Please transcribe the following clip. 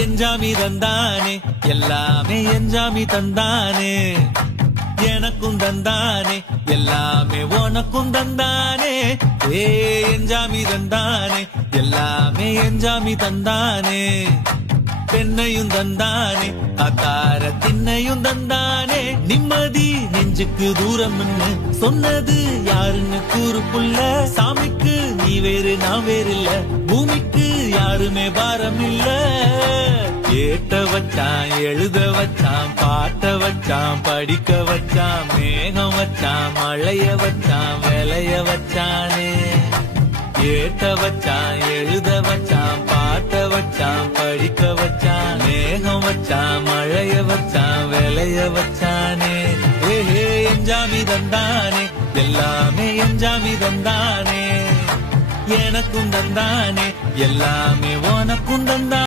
எஞ்சாமி தந்தானே எல்லாமே எஞ்சாமி தந்தானே எனக்கும் தந்தானே எல்லாமே உனக்கும் தந்தானே ஏ எஞ்சாமி தந்தானே எல்லாமே எஞ்சாமி தந்தானே பெண்ணையும் தந்தானே அத்தார திண்ணையும் தந்தானே நிம்மதி நெஞ்சுக்கு தூரம்னு சொன்னது யாருன்னு கூறு புள்ள சாமிக்கு நீ வேறு நான் வேறு இல்ல பூமிக்கு யாருமே பாரம் இல்ல ஏட்ட வச்சான் எழுத வச்சான் பாட்ட வச்சான் படிக்க வச்சான் மேகம் வச்சான் மழைய வச்சான் விளைய வச்சானே ஏட்ட வச்சான் எழுத வச்சான் பாட்ட வச்சான் படிக்க வச்சான் மேகம் வச்சான் மழைய வச்சான் விளைய வச்சானே ஏஹே எஞ்சாமி தந்தானே எல்லாமே எஞ்சாமி தந்தானே எனக்கும் தந்தானே எல்லாமே உனக்கும் தந்தானே